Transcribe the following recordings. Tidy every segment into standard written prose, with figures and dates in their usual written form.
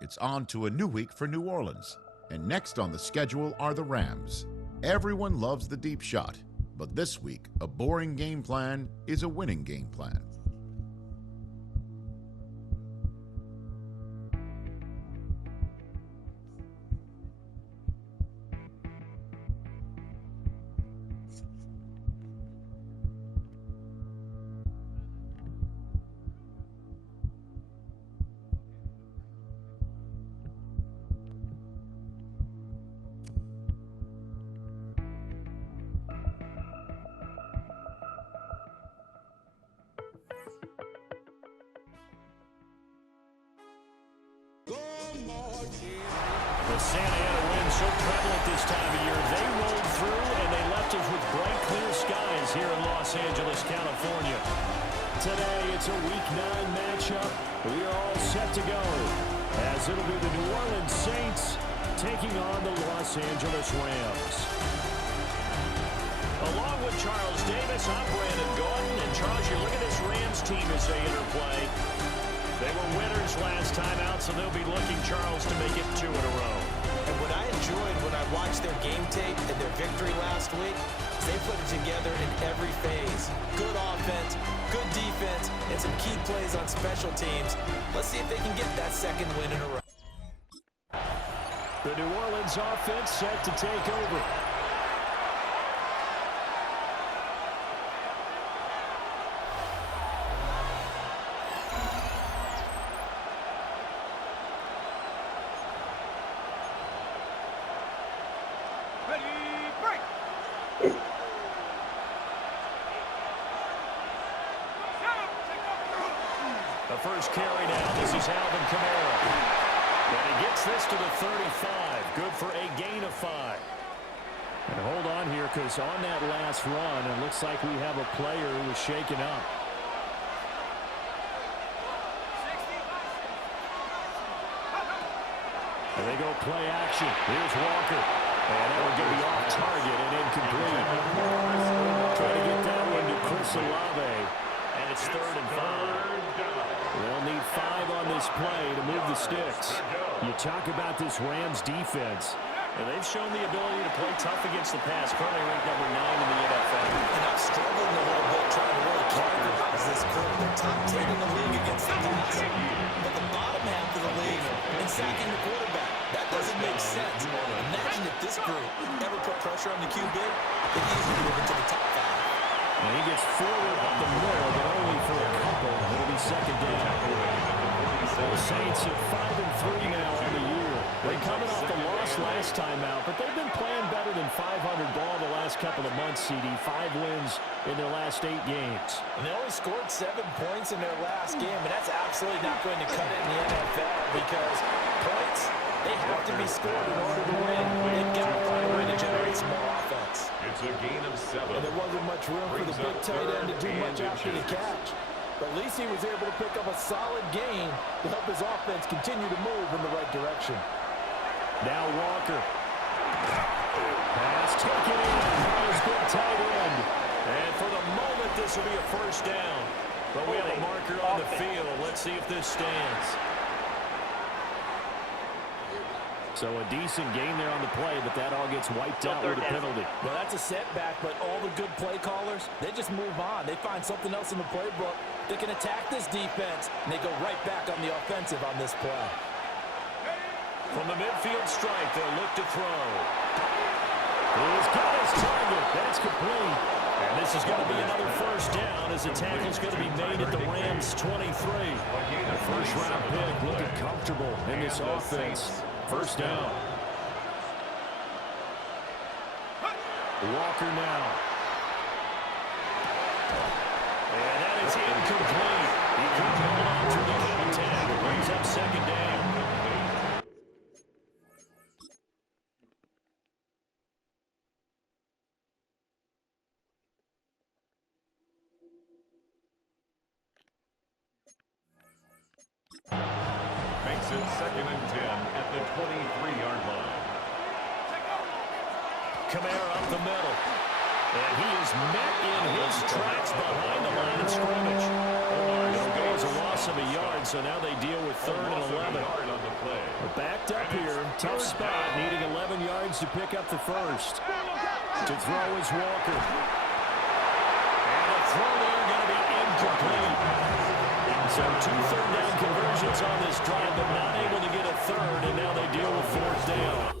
It's on to a new week for New Orleans, and next on the schedule are the Rams. Everyone loves the deep shot, but this week, a boring game plan is a winning game plan. The Santa Ana wind so prevalent this time of year, they rolled through and they left us with bright, clear skies here in Los Angeles, California. Today, it's a Week 9 matchup. We are all set to go, as it'll be the New Orleans Saints taking on the Los Angeles Rams. Along with Charles Davis, I'm Brandon Gordon. And Charles, you look at this Rams team as they interplay. They were winners last time out, so they'll be looking, Charles, to make it 2 in a row. And what I enjoyed when I watched their game tape and their victory last week is they put it together in every phase. Good offense, good defense, and some key plays on special teams. Let's see if they can get that second win in a row. The New Orleans offense set to take over. The first carry now, this is Alvin Kamara. And he gets this to the 35. Good for a gain of 5. And hold on here, because on that last run, it looks like we have a player who was shaken up. And they go play action. Here's Walker. And that one going to be off target and incomplete. Trying to get that one to Chris Olave. And it's 3rd and 5. They'll need 5 on this play to move the sticks. You talk about this Rams defense. And they've shown the ability to play tough against the pass. Currently ranked number 9 in the NFL. And I've struggled a little bit trying to really characterize this group. They're top 10 in the league against the pass. But the bottom half of the league in sacking the quarterback. That doesn't make sense. Imagine if this group ever put pressure on the QB, they'd easily move into the top 5. And he gets forward up the middle, but only for a couple. It'll be 2nd down. The Saints at 5-3 now on the year. They're coming off the loss last time out, but they've been playing better than 500 ball the last couple of months, CD. 5 wins in their last 8 games. And they only scored 7 points in their last game, and that's absolutely not going to cut it in the NFL because points, they have to be scored in order to win. They've got to find a way to generate some more offense. It's a gain of 7. And there wasn't much room for the big tight end to do much after the catch. But at least he was able to pick up a solid gain to help his offense continue to move in the right direction. Now Walker. Pass taken in by his good tight end. And for the moment, this will be a 1st down. But we have a marker on the field. Let's see if this stands. So a decent gain there on the play, but that all gets wiped out with a penalty. Well, that's a setback, but all the good play callers, they just move on. They find something else in the playbook. They can attack this defense, and they go right back on the offensive on this play. From the midfield strike, they'll look to throw. He's got his target. That's complete. And this is going to be another 1st down as the tackle's going to be made at the Rams' 23. The first-round pick looking comfortable in this offense. 1st down. Walker now. And that is incomplete. He couldn't hold on to the contact. It brings up 2nd down. Makes it 2nd and 10 at the 23-yard line. Kamara up the middle. And he is met in his tracks behind the line of scrimmage. It'll go as a loss yards, so now they deal with 3rd and 11. We're backed up here. Tough spot, needing 11 yards to pick up the first. To throw is Walker. And a throw there going to be incomplete. So 2 third-down conversions on this drive, but not able to get a third, and now they deal with 4th down.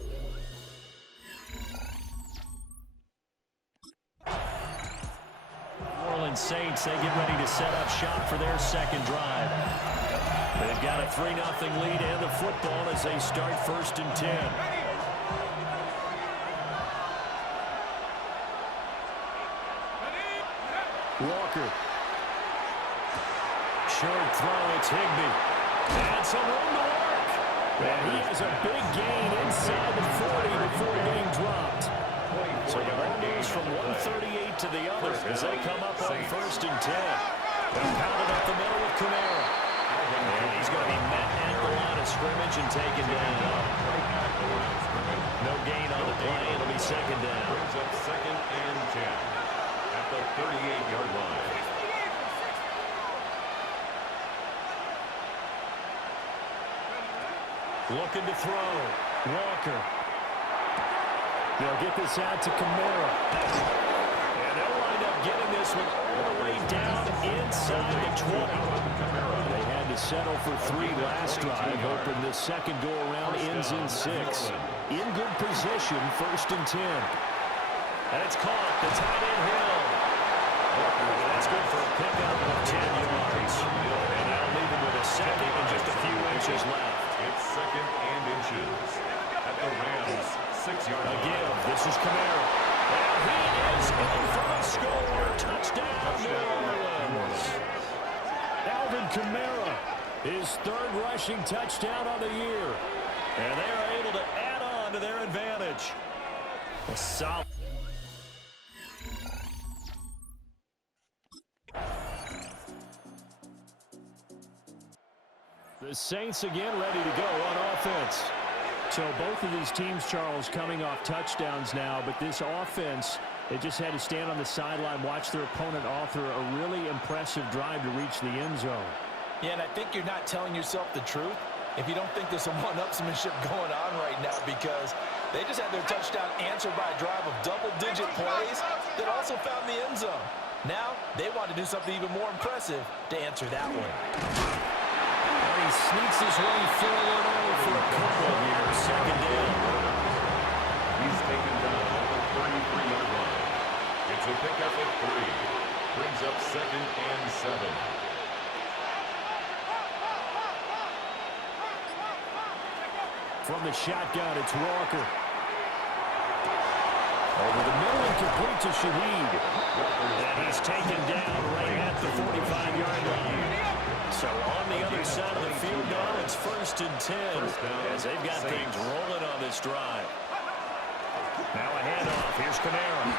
Saints, they get ready to set up shop for their second drive. They've got a 3-0 lead and the football as they start 1st and 10. Walker. Short throw, it's Higbee. And some room to work. And he has a big gain inside the 40 before being dropped. So the ball goes from 138 to the other as they come up on 1st and 10. They'll pound it up the middle with Kamara. And he's going to be met at the line of scrimmage and taken down. No gain on the play. It'll be 2nd down. Brings up 2nd and 10 at the 38-yard line. Looking to throw. Walker. They'll get this out to Kamara. And they'll wind up getting this one all the way down inside the 20. They had to settle for 3 last drive, hoping this second go-around ends in 6. In good position, 1st and 10. And it's caught. The tight end Hill. That's good for a pickup of 10 yards. And that'll leave him with a second and just a few inches left. It's 2nd and inches at the Rams' 6-yard line. Again, this is Kamara. And he is in for a score. Touchdown, New Orleans. Alvin Kamara, his 3rd rushing touchdown on the year. And they are able to add on to their advantage. A solid. The Saints again ready to go on offense. So both of these teams, Charles, coming off touchdowns now, but this offense, they just had to stand on the sideline, watch their opponent author a really impressive drive to reach the end zone. Yeah, and I think you're not telling yourself the truth if you don't think there's some one-upsmanship going on right now, because they just had their touchdown answered by a drive of double-digit plays that also found the end zone. Now they want to do something even more impressive to answer that one. He sneaks his way forward only for a couple of years. 2nd down. He's taken down at the 33-yard line. It's a pickup of 3. Brings up 2nd and 7. From the shotgun, it's Walker. Over the middle and complete to Shaheed. And he's taken down right at the 45-yard line. So on the other side of the field now, it's 1st and 10 as they've got things rolling on this drive. Now a handoff. Here's Kamara.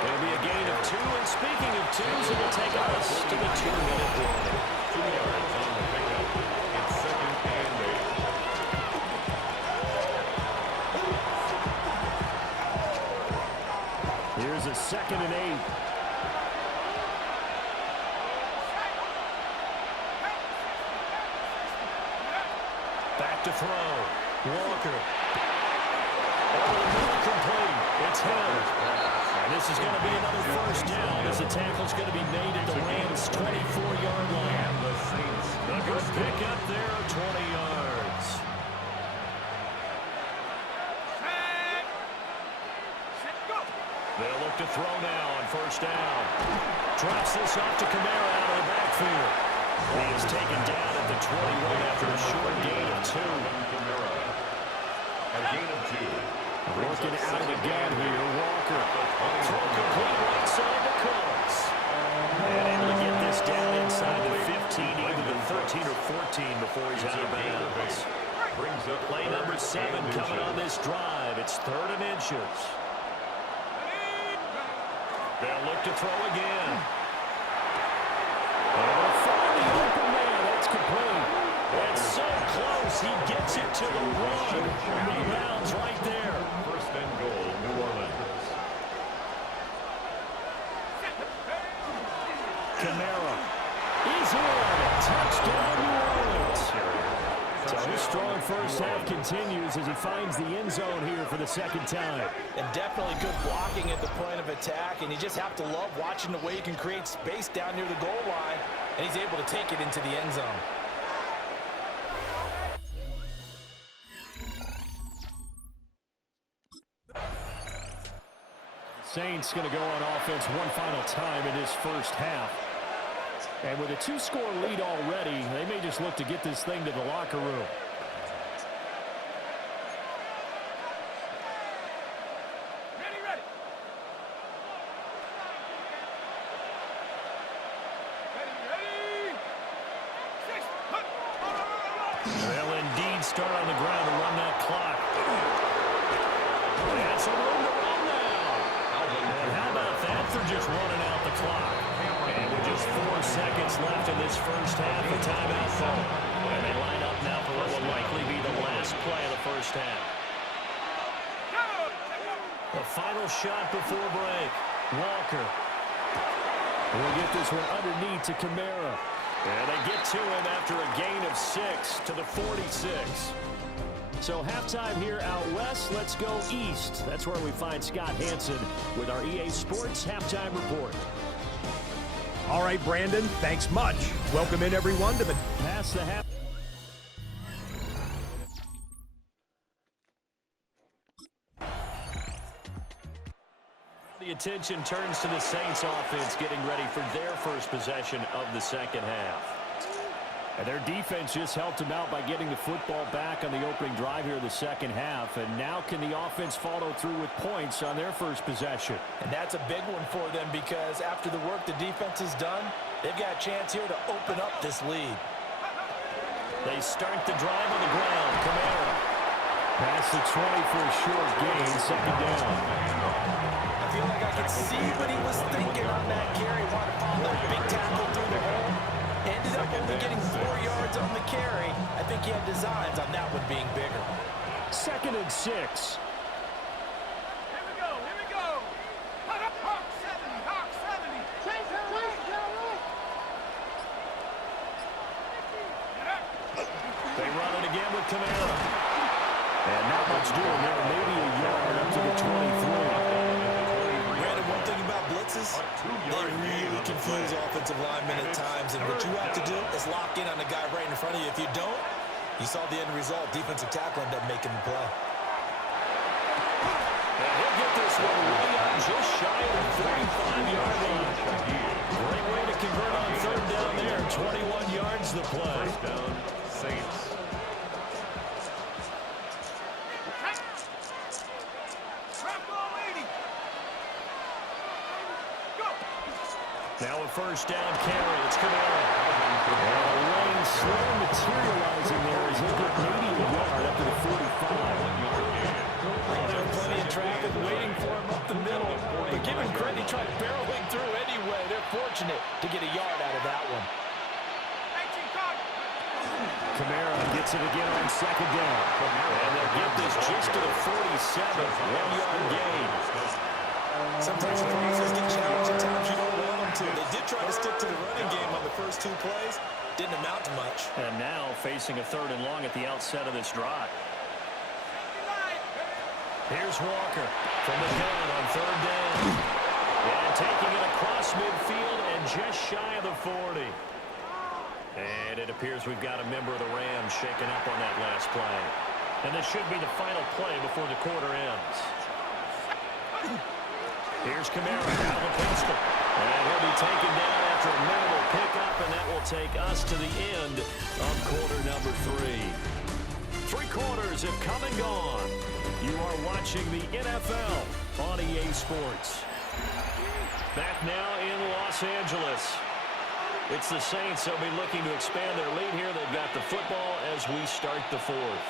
It'll be a gain of 2. And speaking of 2s, it'll take us to the 2-minute warning. 2 yards on the pickup. It's 2nd and 8. Here's a 2nd and 8. Back to throw. Walker. Complete. It's Hill. And this is going to be another 1st down as the tackle's going to be made at the Rams' 24-yard line. The good pick up there, 20 yards. They'll look to throw now on 1st down. Drops this off to Kamara out of the backfield. He is taken down at the 21 after a short gain of 2. A gain of 2. Working out of the gun here, Walker. Throw complete right side to Coles. And able to get this down inside the 15, either the 13 or 14 before he's out of bounds. Play number 7 coming on this drive. It's 3rd and inches. They'll look to throw again. And find the open man. That's complete. It's so close. He gets it to the 1. Rebounds right there. 1st and goal, New Orleans. Kamara is in. Touchdown, New Orleans. So his strong first half continues as he finds the end zone here for the second time. And definitely good blocking at the point of attack, and you just have to love watching the way he can create space down near the goal line, and he's able to take it into the end zone. Saints going to go on offense one final time in his first half. And with a 2-score lead already, they may just look to get this thing to the locker room. They'll indeed start on the ground to run that clock. That's a room to run now. And how about that for just running out the clock? And with just 4 seconds left in this first half, a timeout call. And they line up now for what will likely be the last play of the first half. The final shot before break. Walker. We'll get this one underneath to Kamara. And they get to him after a gain of 6 to the 46. So halftime here out west, let's go east. That's where we find Scott Hansen with our EA Sports Halftime Report. All right, Brandon, thanks much. Welcome in, everyone, to the Pass the half. The attention turns to the Saints offense getting ready for their first possession of the second half. And their defense just helped them out by getting the football back on the opening drive here in the second half. And now can the offense follow through with points on their first possession? And that's a big one for them because after the work the defense has done, they've got a chance here to open up this lead. They start the drive on the ground. Kamara. Past the 20 for a short gain, second down. I feel like I could see what he was thinking on that carry. Wanted to follow that big tackle through the hole. Ended up only getting 4 yards on the carry. I think he had designs on that one being bigger. 2nd and 6. Here we go, here we go. Hawk 70, Hawk 70. They run it again with Kamara. And not much doing there. Maybe a yard up to the 23. Brandon, one thing about blitzes, they really confuse offensive linemen at times. And what you have to do is lock in on the guy right in front of you. If you don't, you saw the end result. Defensive tackle ended up making the play. And he'll get this one right on just shy of the 35-yard line. Great way to convert on third down there. 21 yards the play. First down, Saints. Now a first down carry. It's Kamara. And a lane slow materializing there as he'll get maybe a yard up to the 45. There was plenty of traffic waiting for him up the middle. But give him credit, he tried barreling through anyway. They're fortunate to get a yard out of that one. Kamara gets it again on second down. And they'll get this just to the 47. 1-yard gain. Sometimes the defenses get challenged at times you don't want them to. They did try to stick to the running game on the first 2 plays. Didn't amount to much. And now facing a 3rd and long at the outset of this drive. Here's Walker from the gun on 3rd down. And taking it across midfield and just shy of the 40. And it appears we've got a member of the Rams shaking up on that last play. And this should be the final play before the quarter ends. Here's Kamara out of the pistol. And he'll be taken down after a minimal pickup, and that will take us to the end of quarter number 3. 3 quarters have come and gone. You are watching the NFL on EA Sports. Back now in Los Angeles. It's the Saints. They'll be looking to expand their lead here. They've got the football as we start the 4th.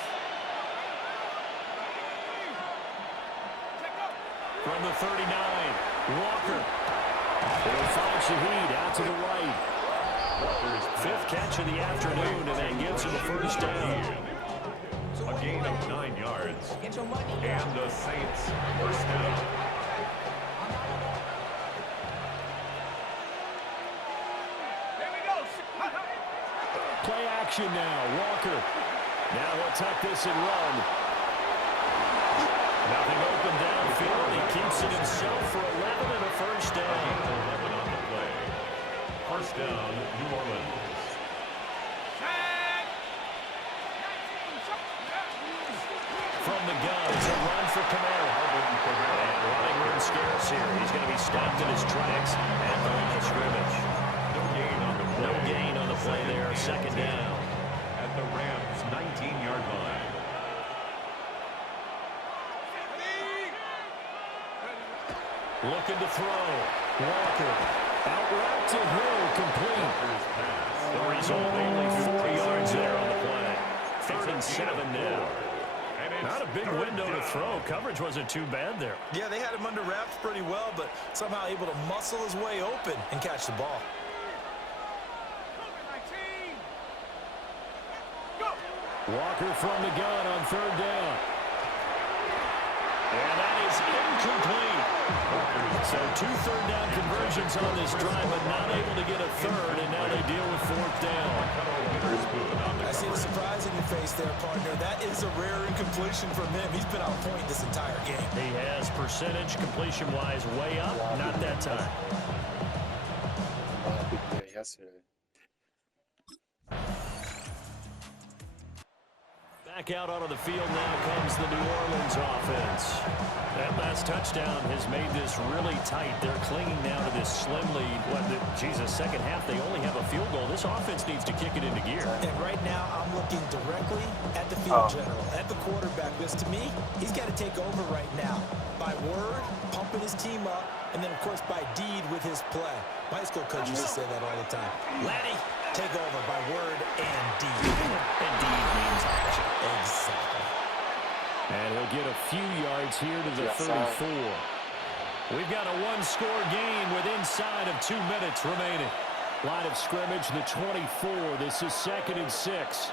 From the 39, Walker. He'll find Shaheed out to the right. Walker's 5th catch of the afternoon, and that gives him a first down. A gain of 9 yards. And the Saints first down. Play action now. Walker. Now he'll tuck this and run. Nothing open downfield. He keeps it himself for 11 and a first down. 11 on the play. First down, New Orleans. From the gun, it's a run for Kamara. And running room scarce here. He's going to be stopped in his tracks at the line of scrimmage. No gain on the play. No gain on the play there. Second down. At the Rams' 19-yard line. Looking to throw. Walker. Out route to Hill. Complete. The result, only 4 yards there on the play. 3rd and 7 now. Not a big window to throw. Coverage wasn't too bad there. Yeah, they had him under wraps pretty well, but somehow able to muscle his way open and catch the ball. Walker from the gun on 3rd down. And that is incomplete. So 2 third-down conversions on this drive, but not able to get a third, and now they deal with 4th down. I see the surprise in your face there, partner. That is a rare incompletion from him. He's been on point this entire game. He has percentage completion-wise way up, not that time. Big play yesterday. Back out onto the field now comes the New Orleans offense. That last touchdown has made this really tight. They're clinging now to this slim lead. Second half, they only have a field goal. This offense needs to kick it into gear. And right now, I'm looking directly at the field general, at the quarterback. Because to me, he's got to take over right now. By word, pumping his team up, and then, of course, by deed with his play. My high school coach used to say that all the time. Laddie, take over by word and deed. And deed means action. Exactly. And he'll get a few yards here to the 34. We've got a one-score game with inside of 2 minutes remaining. Line of scrimmage, the 24. This is 2nd and 6.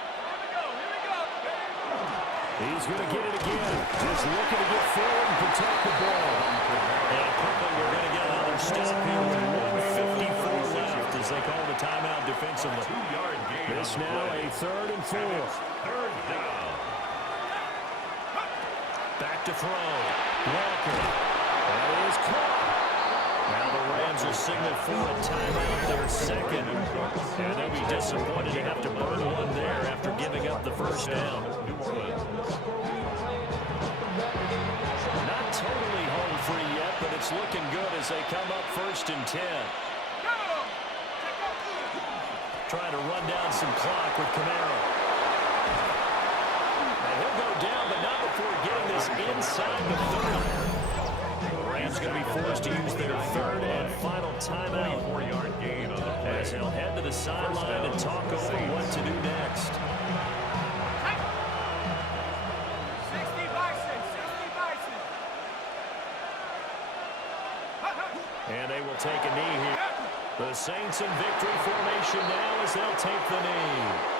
He's going to get it again. Just looking to get forward and protect the ball. And quickly we're going to get another stop here with 1:54 left as they call the timeout defensively. This now a 3rd and 4. Third down. Back to throw. Walker. That is caught. Now the Rams will signal for a timeout, their 2nd. And they'll be disappointed to have to burn one there after giving up the first down. Not totally home free yet, but it's looking good as they come up 1st and 10. Trying to run down some clock with Kamara. And he'll go down, but not before getting this inside the 30. The Rams going to be forced to use their 3rd and final timeout. 4-yard gain on the play. As he'll head to the sideline and talk over what to do next. 60 Bison, 60 Bison. And they will take a knee here. The Saints in victory formation now as they'll take the knee.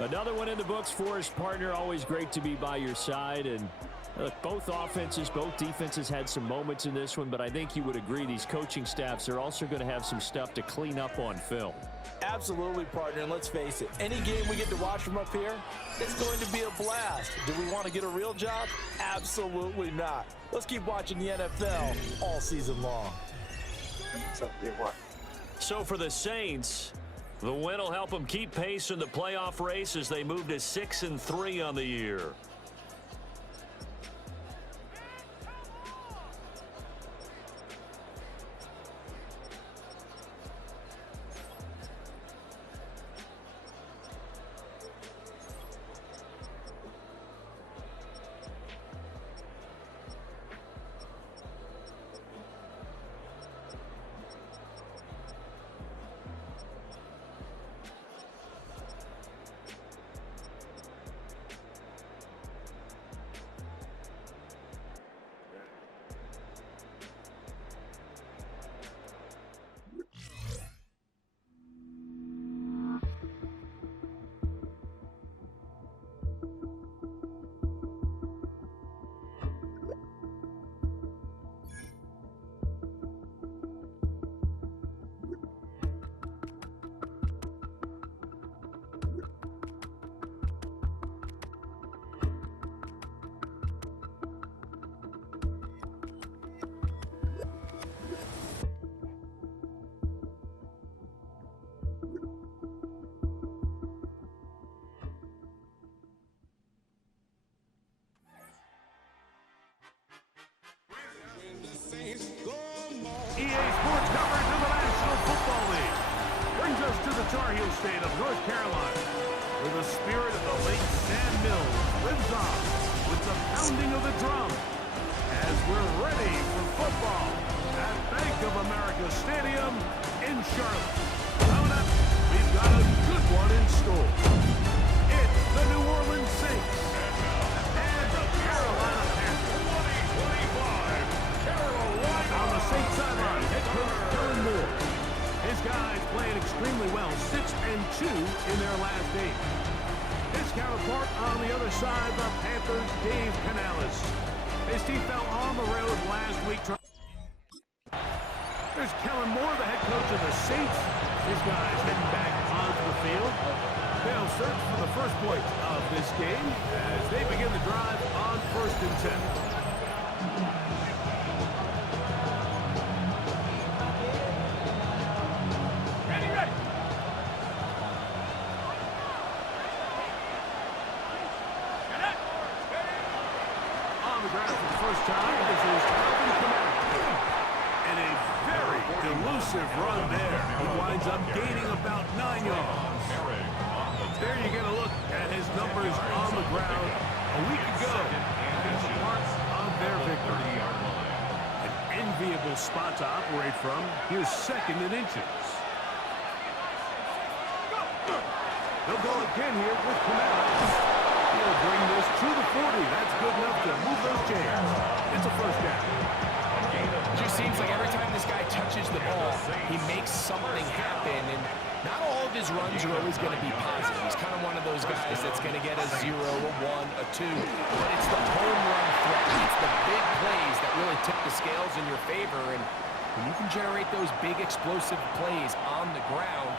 Another one in the books for his partner. Always great to be by your side. And look, both offenses, both defenses had some moments in this one, but I think you would agree these coaching staffs are also going to have some stuff to clean up on film. Absolutely, partner, and let's face it, any game we get to watch from up here, it's going to be a blast. Do we want to get a real job? Absolutely not. Let's keep watching the NFL all season long. So for the Saints, the win will help them keep pace in the playoff race as they move to 6-3 on the year. North Carolina, where the spirit of the late Sam Mills lives on with the pounding of the drum as we're ready for football at Bank of America Stadium in Charlotte. Coming up, we've got a good one in store. It's the New Orleans Saints and the Carolina Panthers. 2025 Carolina. On the Saints sideline, head coach Kellen Moore. His guys playing extremely well, 6-2 in their last 8. His counterpart on the other side, the Panthers, Dave Canales. His team fell on the road last week. There's Kellen Moore, the head coach of the Saints. His guys heading back onto the field. They'll search for the first point of this game as they begin the drive on 1st and 10. Run there. He winds up gaining about 9 yards. There you get a look at his numbers on the ground a week ago. He's a part of their victory. An enviable spot to operate from. Here's 2nd and inches. They'll go again here with Canales. He'll bring this to the 40. That's good enough to move those chains. It's a 1st down. It just seems like every time this guy touches the ball, he makes something happen, and not all of his runs are always going to be positive. He's kind of one of those guys that's going to get a 0, a 1, a 2, but it's the home run threat. It's the big plays that really tip the scales in your favor, and when you can generate those big explosive plays on the ground,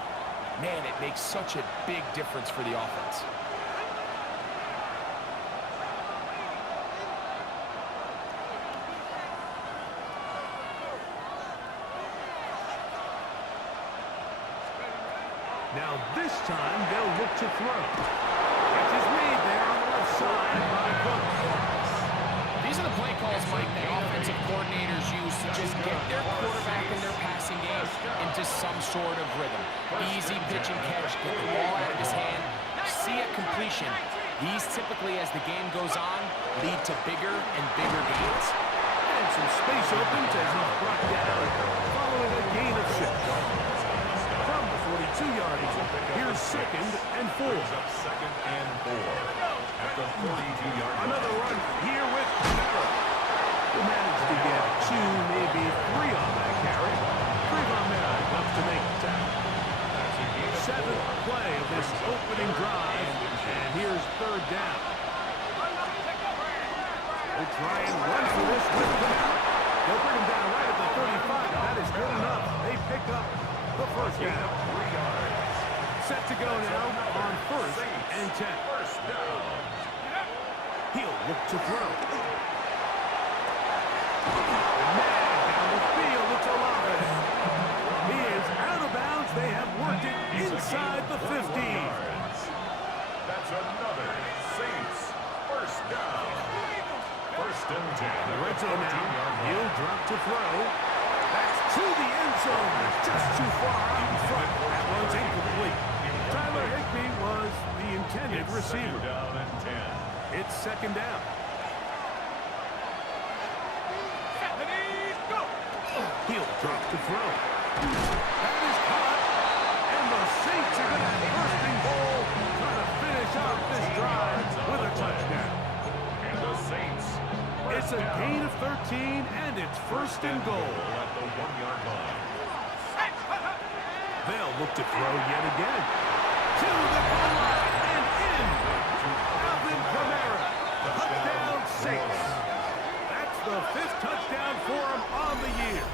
man, it makes such a big difference for the offense. Now this time they'll look to throw. Catch is made there on the left side by Cook. These are the play calls, Mike, that offensive coordinators use to just get their quarterback and their passing game into some sort of rhythm. Easy pitch and catch, get the ball out of his hand, see a completion. These typically, as the game goes on, lead to bigger and bigger gains. And some space opens as he's brought down following a gain of 6. 42-yard line. Here's 2nd and 4. Second and 4 at the 42-yard line. Another run here with Miller. He managed to get 2, maybe 3 on that carry. 3 on Miller enough to make the tackle. 7th play of this opening drive, and here's 3rd down. We'll try and run for this with Miller. They'll bring him down right at the 35. That is good enough. They pick up the 1st down. Set to go now on 1st and 10. He'll look to throw. Man down the field, it's Olave. He is out of bounds. They have worked it inside the 15. That's another Saints 1st down. 1st and 10. The red zone now. He'll drop to throw. That's to the end zone. Just too far out in front. That one's incomplete. Tyler Higbee was the intended receiver. Down and 10. It's 2nd down. He'll drop to throw. That is caught. And the Saints are going to have 1st and goal. Trying to finish off this drive with a touchdown. And the Saints. It's a gain of 13, and it's 1st and goal. At the 1-yard line. They'll look to throw yet again. To the goal line and in. Alvin Kamara. Touchdown Saints. That's the 5th touchdown for him on the year.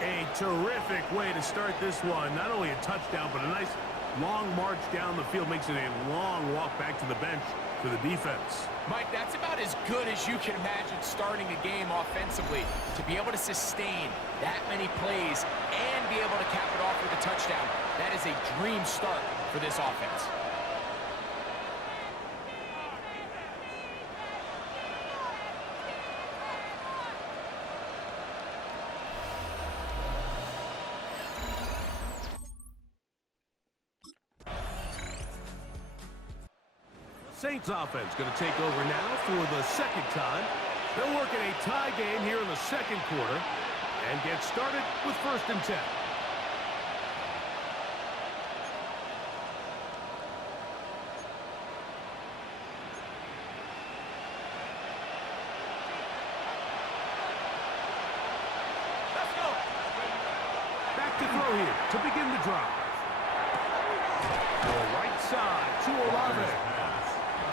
A terrific way to start this one. Not only a touchdown, but a nice long march down the field. Makes it a long walk back to the bench for the defense. Mike, that's about as good as you can imagine starting a game offensively. To be able to sustain that many plays and be able to cap it off with a touchdown, that is a dream start for this offense. Saints offense going to take over now for the second time. They'll work in a tie game here in the second quarter and get started with 1st and 10. To throw here to begin the drive. The right side to Olave.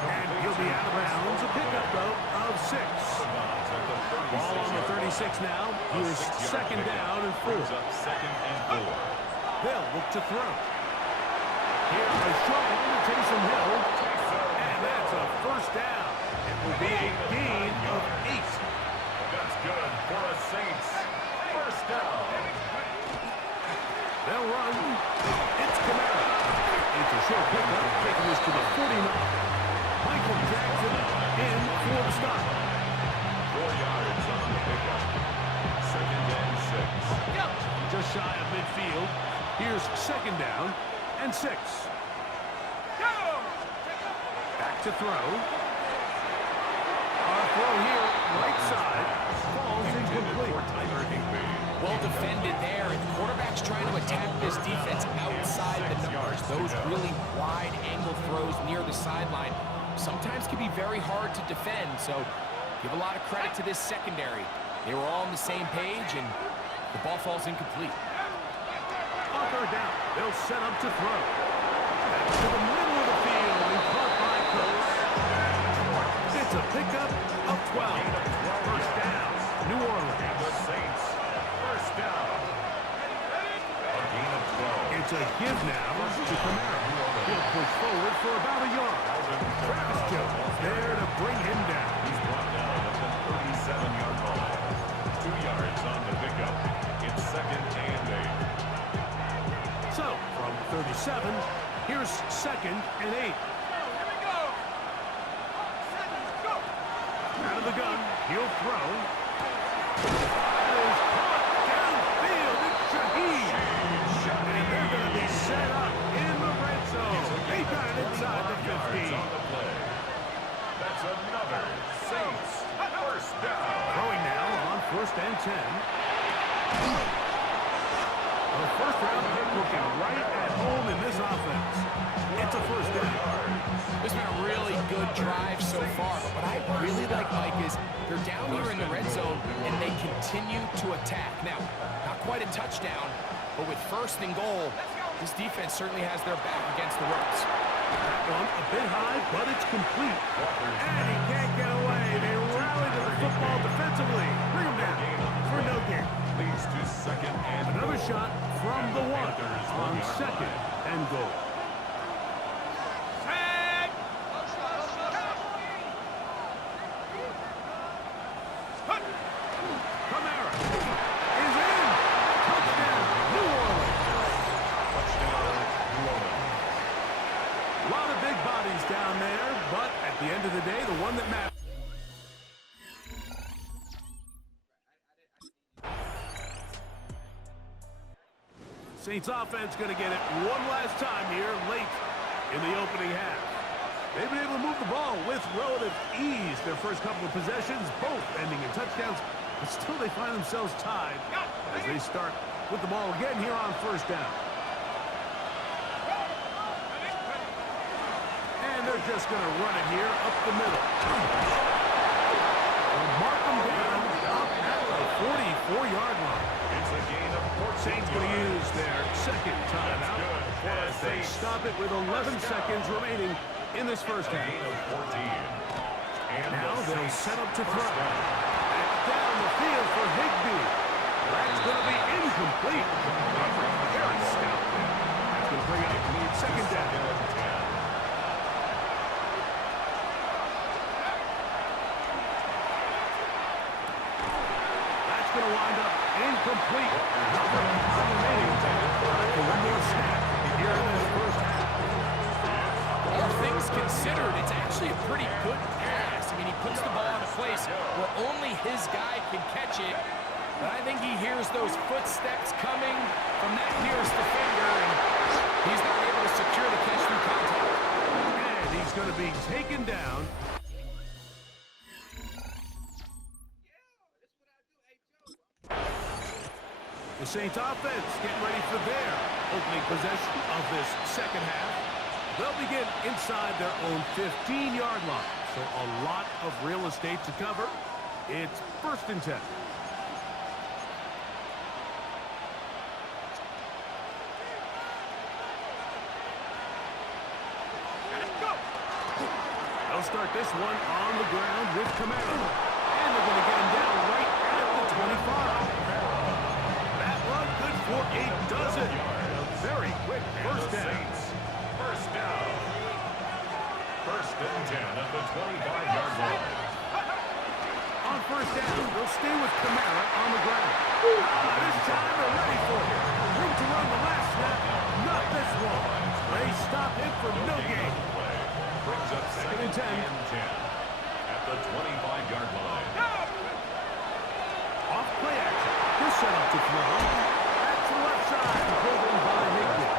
And he'll be out of bounds. A pickup, though, of 6. Ball on the 36 now. Here's 2nd down and 4. They'll look to throw. Here's a short one to Taysom Hill. And that's a 1st down. It will be a gain of 8. That's good for a Saints. 1st down. They'll run. It's Kamara. It's a short pickup, taking us to the 49. Michael Jackson in for the stop. 4 yards on the pickup. 2nd and 6. Just shy of midfield. Here's 2nd down and 6. Back to throw. Our throw here, right side, falls incomplete. Well defended there, and the quarterback's trying to attack this defense outside the numbers. Those really wide angle throws near the sideline sometimes can be very hard to defend, so give a lot of credit to this secondary. They were all on the same page, and the ball falls incomplete. On 3rd down, they'll set up to throw. Back to the middle of the field and caught by Coates. It's a pickup of 12. 1st down, New Orleans. The Saints. 1st down. A gain of 12. It's a give now to Kamara. He'll push forward for about a yard. Travis Jones there to bring him down. He's brought down at the 37-yard line. 2 yards on the pickup. It's 2nd and 8. So, from 37, here's 2nd and 8. Out of the gun, he'll throw. That is caught downfield. It's Shaheed. And they're going to be set up in the red zone. They got it inside the 15. On the play. That's another Saints 1st down. Throwing now on 1st and 10. The 1st-round pick looking right at home in this offense. It's a 1st down. This has been a really good drive so far, but what I really like, Mike, is they're down here in the red zone, and they continue to attack. Now, not quite a touchdown, but with 1st and goal, this defense certainly has their back against the ropes. That one a bit high, but it's complete. And he can't get away. They rally to the football defensively. Bring him down for no gain. Leads to 2nd and Another goal. shot from the 1 on 2nd and goal. Kamara is in. Touchdown, New Orleans. Touchdown, New Orleans. A lot of big bodies down there, but at the end of the day, the one that matters. Saints offense going to get it one last time here late in the opening half. They've been able to move the ball with relative ease their first couple of possessions, both ending in touchdowns, but still they find themselves tied as they start with the ball again here on 1st down. And they're just going to run it here up the middle. They'll mark them down up at the 44-yard line. It's a gain of 14. Saints going to use their 2nd timeout as they stop it with 11 seconds remaining in this 1st half. Gain of 14. And Now they'll set up to throw. down. Back down the field for Higbee. That's going to be incomplete. Very stout. That's going to bring up 2nd down. That's going to wind up incomplete. For one more snap here in this 1st half. All things considered, it's actually a pretty good pass. I mean, he puts the ball in a place where only his guy can catch it. But I think he hears those footsteps coming from that nearest defender, and he's not able to secure the catch through contact. And he he's going to be taken down. The Saints offense getting ready for their opening possession of this second half. They'll begin inside their own 15-yard line. So a lot of real estate to cover. It's 1st and 10. They'll start this one on the ground with Camaro. And they're going to get him down right at the 25. That run good for a dozen. A very quick first down. First down. 1st and 10 at the 25-yard line. On first down, they'll stay with Camaro on the ground. This time they're ready for it. Room to run the last snap. Not this one. They stop him for no gain. Brings up 2nd and 10 at the 25-yard line. Off play action. He'll set up to throw. Back to the left side. Pulled in by Higbee.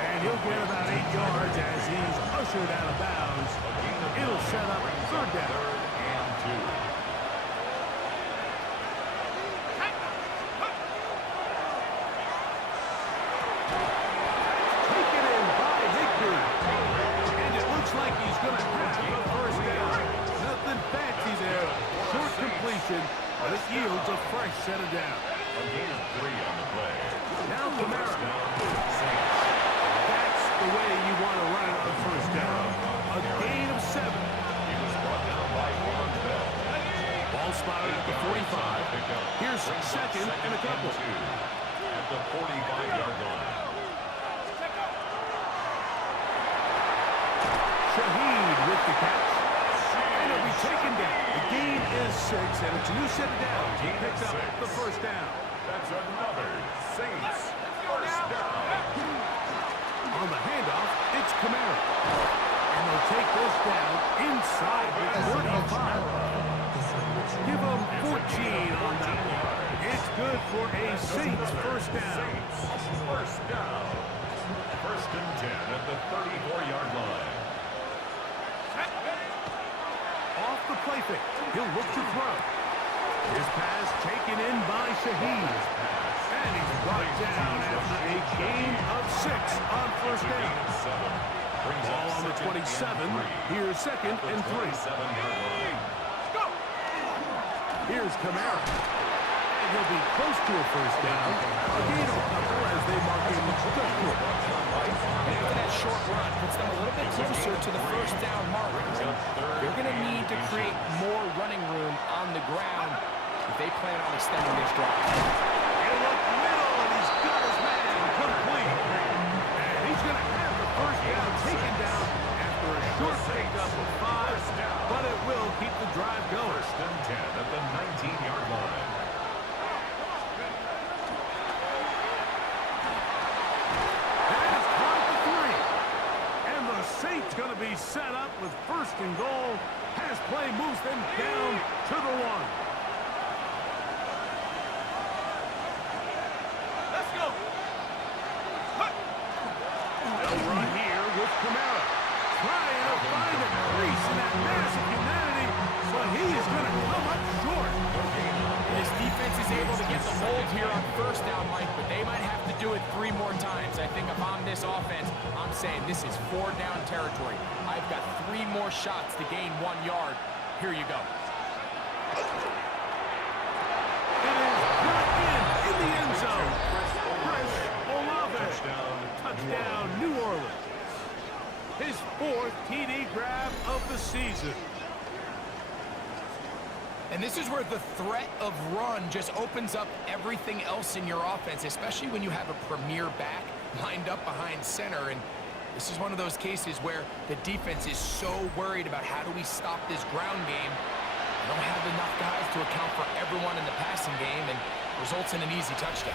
And he'll get about 8 yards as he's ushered out of bounds. It'll set up 3rd down. 3rd and 2. Taken in by Higbee. And it looks like he's going to have the first down. Nothing fancy there. Short completion, but it yields a fresh set of down. A gain of 3 on the play. Now Camaro. Saints. That's the way you want to run it on first down. A gain of 7. He was brought down by Warren Bell. Ball spotted at the 45. Here's 2nd and a couple. At the 45-yard line. Shaheed with the catch. And it'll be taken down. The gain is 6, and it's a new set of downs. He picks up the first down. That's another Saints first down. On the handoff, it's Camaro. And they'll take this down inside the 35. Give them 14 on that one. It's good for a Saints first down. Saints first down. 1st and 10 at the 34-yard line. Off the play fake. He'll look to throw. His pass taken in by Shaheed. And he's brought down after a gain of 6 on first down. Ball on the 27. Here's 2nd and 3. Here's Camaro. And he'll be close to a first down. A gain of a couple as they mark him just short. And after that short run, puts them a little bit closer to the first down mark. They're going to need to create more running room on the ground if they plan on extending this drive. He'll look middle, and he's got his man complete. And he's going to have the first down taken down after a short pickup of 5, but it will keep the drive going. 1st and 10 at the 19-yard line. Saints going to be set up with 1st and goal. Pass play moves them down to the 1. Let's go. They'll run here with Camaro. Trying to find a crease in that massive humanity, but he is going to come up short. This defense is able to get the hold here on first down, Mike, but they might have to do it 3 more times. I think if I'm this offense, I'm saying this is 4 down territory. I've got 3 more shots to gain 1 yard. Here you go. It is brought in the end zone. Chris Olave. Touchdown, New Orleans. His 4th TD grab of the season. And this is where the threat of run just opens up everything else in your offense, especially when you have a premier back lined up behind center. And this is one of those cases where the defense is so worried about how do we stop this ground game. They don't have enough guys to account for everyone in the passing game, and results in an easy touchdown.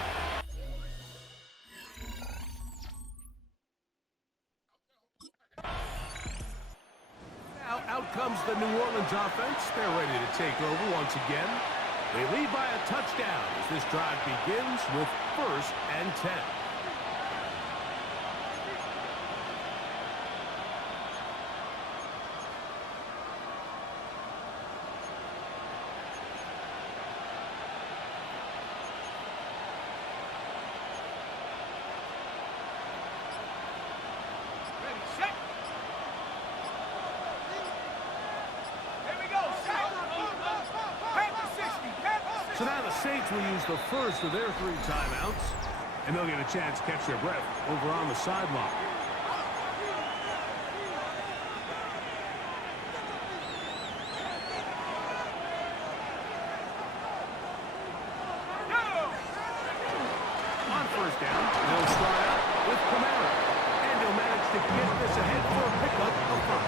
Now out comes the New Orleans offense. They're ready to take over once again. They lead by a touchdown as this drive begins with 1st and 10. Saints will use the first of their 3 timeouts, and they'll get a chance to catch their breath over on the sideline. On first down, they'll start out with Kamara, and he'll manage to get this ahead for a pickup of 5.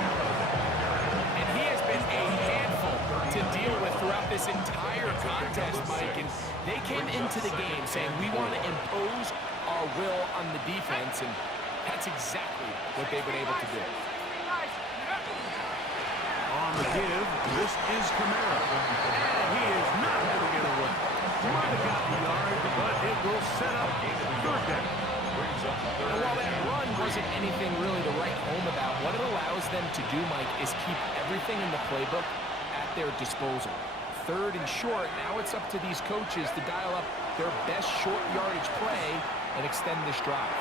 And he has been a handful to deal with throughout this entire contest, Mike. And they came into the game saying, we want to impose our will on the defense, and that's exactly what they've been able to do. On the give, this is Kamara, and he is not going to get away. Might have got the yard, but it will set up 3rd down. And while that run wasn't anything really to write home about, what it allows them to do, Mike, is keep everything in the playbook at their disposal. 3rd and short, now it's up to these coaches to dial up their best short yardage play and extend this drive.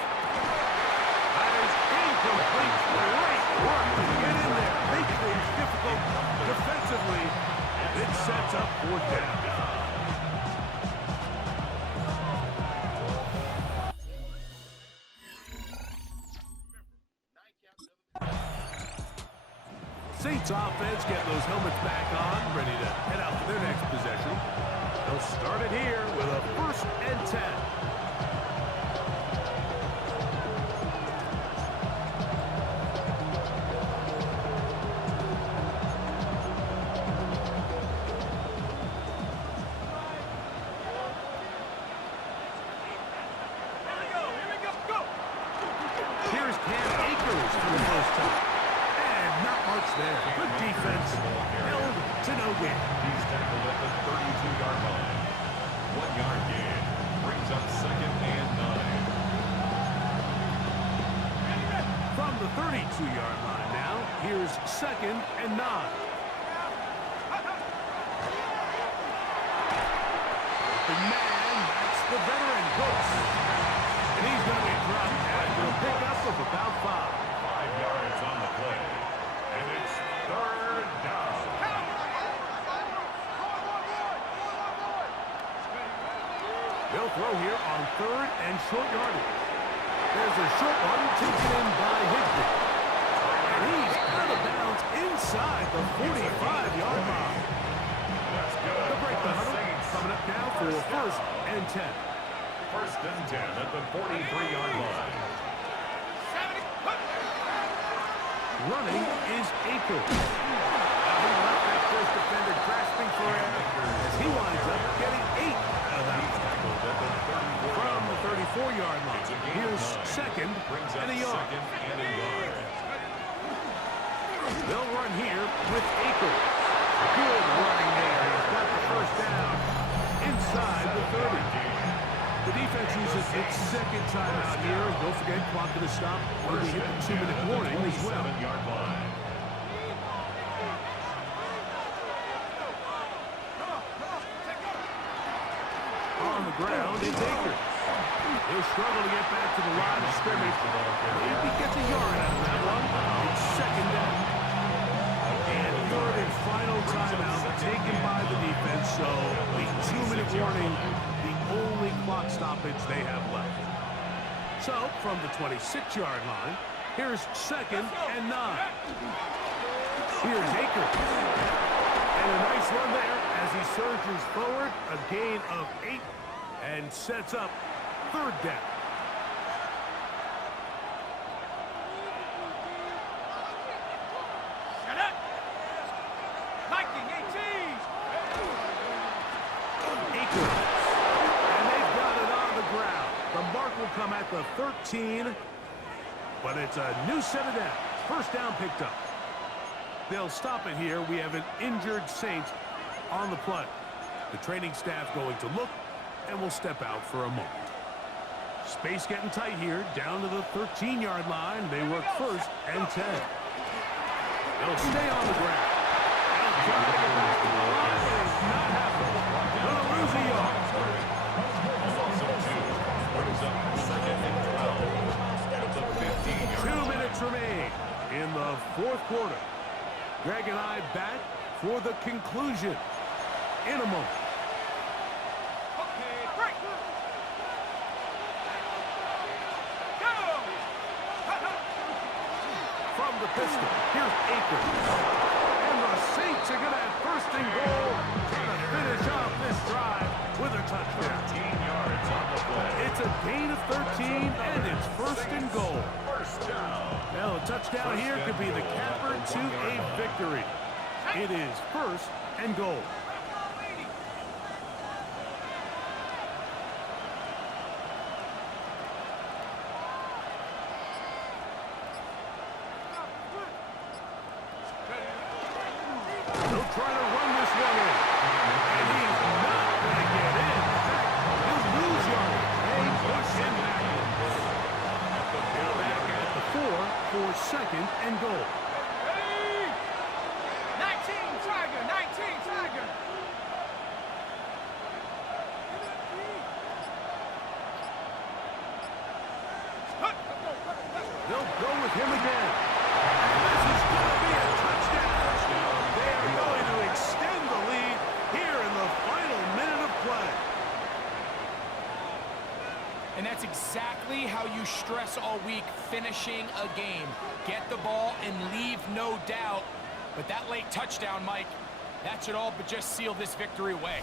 That is incomplete. Great work to get in there. Make things difficult defensively. It sets up 4th down. Saints offense getting those helmets back on, ready to head out for their next possession. They'll start it here with a 1st and 10. Here's Cam Akers for the first time. Not much there. Good defense. Held to no gain. He's tackled at the 32-yard line. 1-yard gain. Brings up 2nd and 9. From the 32-yard line now, here's 2nd and 9. The man, that's the veteran Cooks. And he's going to be dropped after a pickup of about 5. 5 yards on the play. And it's 3rd down. They'll throw here on 3rd and short yardage. There's a short one taken in by Higbee. And he's out of bounds inside the 45-yard line. That's good. The break the huddle Saints. coming up now for 1st and 10. 1st and 10 at the 43-yard line. Running is Akers. He left that first defender grasping for air as he winds up getting 8 out of that. From the 34-yard line, here's 2nd and a yard. They'll run here with Akers. Good running there. He's got the 1st down inside the 30. The defense uses its 2nd timeout here. And don't forget, clock to the stop. We'll be hitting 2-minute warning as well. 7-yard line. On the ground, it's Akers. He'll struggle to get back to the line of scrimmage. If he gets a yard out of that one, it's 2nd down. And 3rd and final timeout taken by the defense. So a 2-minute warning, the only clock stoppage they have left. So from the 26-yard line, here's 2nd and 9. Here's Akers. And a nice run there as he surges forward, a gain of 8, and sets up 3rd down. Akers. And they've got it on the ground. The mark will come at the 13, but it's a new set of downs. 1st down picked up. They'll stop it here. We have an injured Saints on the play. The training staff going to look, and will step out for a moment. Space getting tight here, down to the 13-yard line. They work 1st and 10. They'll stay on the ground. They'll try to get back to the line, but it's not happening. They'll lose a yard. Brings up 2nd and 12. At the 15-yard 2 minutes remain in the 4th quarter. Greg and I back for the conclusion in a moment. from the pistol. Here's Akers. And the Saints are going to have first and goal to finish off this drive with a touchdown. 15 yards on the play. It's a gain of 13, and it's first and goal. First down. Now, a touchdown here could be the capper to a victory. It is first and goal. They'll try to run this one in. And he's not going to get in. He'll lose yardage. They push him backwards. Now back at the 4 for second and goal. 19 Tiger, 19 Tiger. They'll go with him again. And this is going to be a touchdown. They are going to extend the lead here in the final minute of play. And that's exactly how you stress all week, finishing a game. Get the ball and leave no doubt. But that late touchdown, Mike, that should all but just seal this victory away.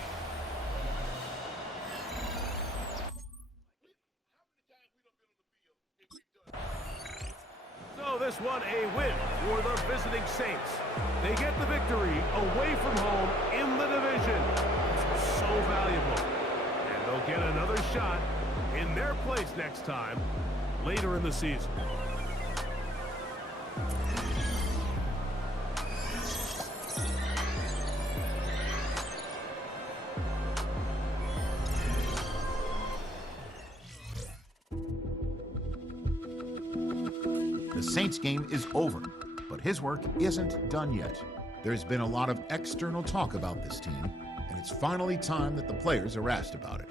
So this one a win for the visiting Saints. They get the victory away from home in the division. It's so valuable. And they'll get another shot in their place next time later in the season. The Saints game is over, but his work isn't done yet. There's been a lot of external talk about this team, and it's finally time that the players are asked about it.